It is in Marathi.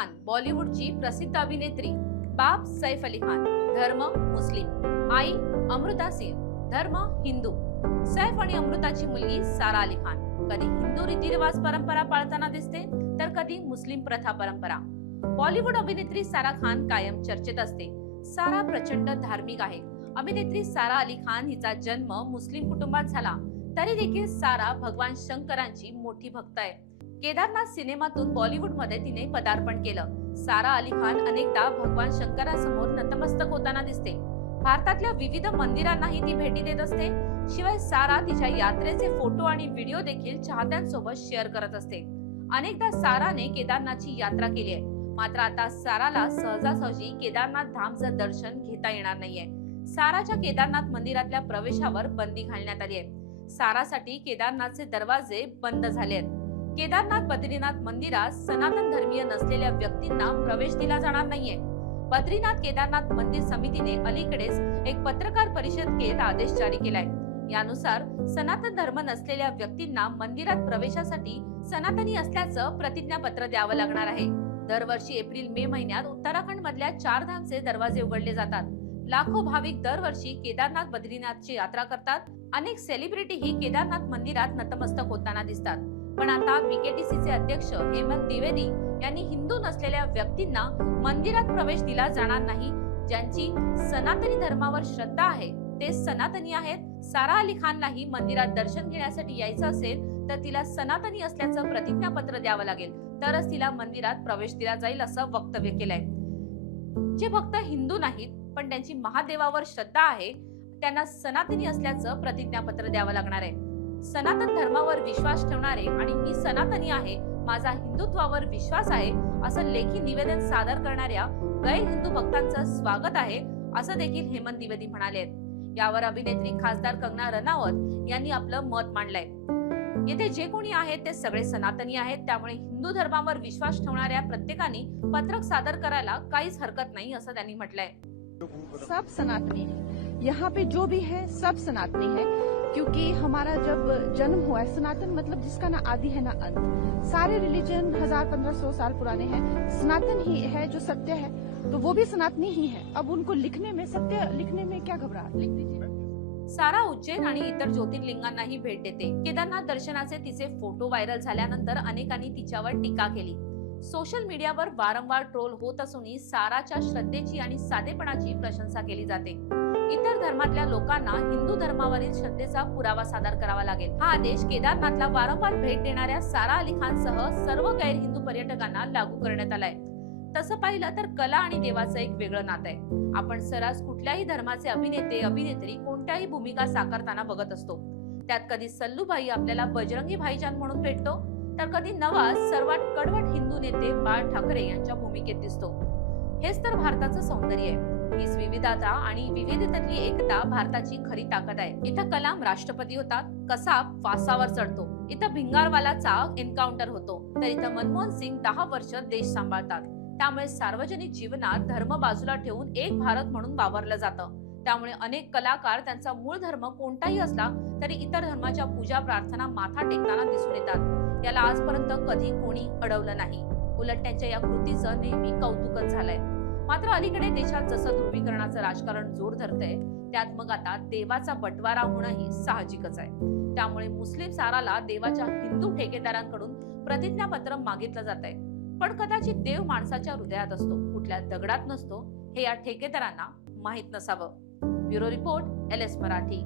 खान बॉलिवूडची प्रसिद्ध अभिनेत्री, बाप सैफ अली खान धर्म मुस्लिम, आई अमृता सिंह धर्म हिंदू, सैफ आणि अमृताची मुलगी सारा अली खान कधी हिंदू रीतिरिवाज परंपरा पाळताना दिसते तर कधी मुस्लिम प्रथा परंपरा। बॉलिवूड अभिनेत्री सारा खान कायम चर्चेत असते। सारा प्रचंड धार्मिक आहे। अभिनेत्री सारा अली खान हिचा जन्म मुस्लिम कुटुंबात झाला तरी देखील सारा भगवान शंकरांची मोठी भक्त आहे। केदारनाथ सिनेमातून बॉलिवूड मध्ये तिने पदार्पण केलं। सारा अली खान अनेकदा भगवान शंकरासमोर नतमस्तक होताना दिसते। भारतातल्या विविध मंदिरांनाही ती भेटी देत असते। शिवाय सारा तिच्या यात्रेचे फोटो आणि व्हिडिओ देखील चाहत्यांसोबत शेअर करत असते। अनेकदा साराने केदारनाथची यात्रा केली आहे, मात्र आता साराला सहजासहजी केदारनाथ धामचं दर्शन घेता येणार नाहीये। साराच्या केदारनाथ मंदिरातल्या प्रवेशावर बंदी घालण्यात आली आहे। सारासाठी केदारनाथचे दरवाजे बंद झाले आहेत। केदारनाथ बद्रीनाथ मंदिरात सनातन धर्मीय नसलेल्या व्यक्तींना प्रवेश दिला जाणार नाहीये। बद्रीनाथ केदारनाथ मंदिर समितीने अलीकडेच एक पत्रकार परिषद घेत आदेश जारी केलाय। यानुसार सनातन धर्म नसलेल्या व्यक्तींना मंदिरात प्रवेशासाठी सनातनी असल्याचं प्रतिज्ञापत्र द्यावं लागणार आहे। दरवर्षी एप्रिल मे महिन्यात उत्तराखंड मधल्या 4 धामचे दरवाजे उघडले जातात। लाखो भाविक दरवर्षी केदारनाथ बद्रीनाथची यात्रा करतात। अनेक सेलिब्रिटीही केदारनाथ मंदिरात नतमस्तक होताना दिसतात। पण आता बीकेटीसीचे अध्यक्ष हेमंत द्विवेदी यांनी हिंदू नसलेल्या व्यक्तींना मंदिरात प्रवेश दिला जाणार नाही। ज्यांची सनातनी धर्मावर श्रद्धा आहे ते सनातनी आहेत। सारा अली खानलाही मंदिरात दर्शन घेण्यासाठी यायचं असेल तर तिला सनातनी असल्याचं प्रतिज्ञापत्र द्यावं लागेल, तरच तिला मंदिरात प्रवेश दिला जाईल असं वक्तव्य केलंय। जे भक्त हिंदू नाहीत पण त्यांची महादेवावर श्रद्धा आहे त्यांना सनातनी असल्याचं प्रतिज्ञापत्र द्यावं लागणार आहे। सनातन धर्मावर विश्वास ठेवणारे आणि मी सनातनी आहे, माझा हिंदुत्वावर विश्वास आहे असं लेखी निवेदन सादर करणाऱ्या गैर हिंदू भक्तांचं स्वागत आहे असं देखील हेमंत द्विवेदी म्हणाले। यावर अभिनेत्री खासदार कंगना रनौत यांनी आपलं मत मांडलंय। येथे जे कोणी आहेत ते सगळे सनातनी आहेत, त्यामुळे हिंदू धर्मावर विश्वास ठेवणाऱ्या प्रत्येकाने पत्रक सादर करायला काहीच हरकत नाही असं त्यांनी म्हटलंय। सब सनातनी है, यहाँ पे जो भी है सब सनातनी है, क्योंकि हमारा जब जन्म हुआ है, सनातन मतलब जिसका ना आदि है ना अंत। सारे रिलीजन 1000-1500 साल पुराने हैं, सनातन ही है जो सत्य है, तो वो भी सनातनी ही है। अब उनको लिखने में, सत्य लिखने में क्या घबराहट, लिख दीजिए। सारा उज्जैन आणि इतर ज्योतिर्लिंगांनाही भेट देते। केदारनाथ दर्शनाचे तिचे फोटो व्हायरल झाल्यानंतर अनेकांनी तिच्यावर टीका केली। सोशल मीडियावर वारंवार ट्रोल होत असूनही साराच्या श्रद्धेची आणि साधेपणाची प्रशंसा केली जाते। इतर धर्मातल्या लोकांना हिंदू धर्मावरील श्रद्धेचा पुरावा सादर करावा लागेल। हा आदेश केदारनाथला वारंवार भेट देणाऱ्या सारा अली खानसह सर्व गैर हिंदू पर्यटकांना लागू करण्यात आलाय। तसं पाहिलं तर कला आणि देवाचं एक वेगळं नातं आहे। आपण सर्रास कुठल्याही धर्माचे अभिनेते अभिनेत्री कोणत्याही भूमिका साकारताना बघत असतो। त्यात कधी सल्लूभाई आपल्याला बजरंगी भाईजान म्हणून भेटतो तर कधी नवाज सर्वात कडवट हिंदू नेते बाळ ठाकरे यांच्या भूमिकेत दिसतो। हेच तर भारताचं सौंदर्य आहे। हीच विविधता आणि विविधतेतली एकता भारताची खरी ताकद आहे। इथं कलाम राष्ट्रपती होतात, कसाब फासावर चढतो, इथं भिंगारवालाचा एन्काउंटर होतो, तर इथं मनमोहन सिंग 10 वर्ष देश सांभाळतात। त्यामुळे सार्वजनिक जीवनात धर्म बाजूला ठेवून एक भारत म्हणून वावरलं जातं। त्यामुळे अनेक कलाकार त्यांचा मूळ धर्म कोणताही असला तरी इतर धर्माच्या पूजा प्रार्थना माथा टेकताना दिसून येतात। याला आजपर्यंत कधी कोणी अडवलं नाही। उलट त्यांच्या या कृतीचं नेहमी कौतुकच झालंय। मात्र अलीकडे देशात जसं ध्रुवीकरणाचं राजकारण जोर धरतंय, त्यात मग आता देवाचा बटवारा होणंही साहजिकच आहे। त्यामुळे मुस्लिम साराला देवाच्या हिंदू ठेकेदारांकडून प्रतिज्ञापत्र मागितलं जातंय। पण कदाचित देव माणसाच्या हृदयात असतो, कुठल्या दगडात नसतो, हे या ठेकेदारांना माहित नसावं। Bureau report, LS Marathi.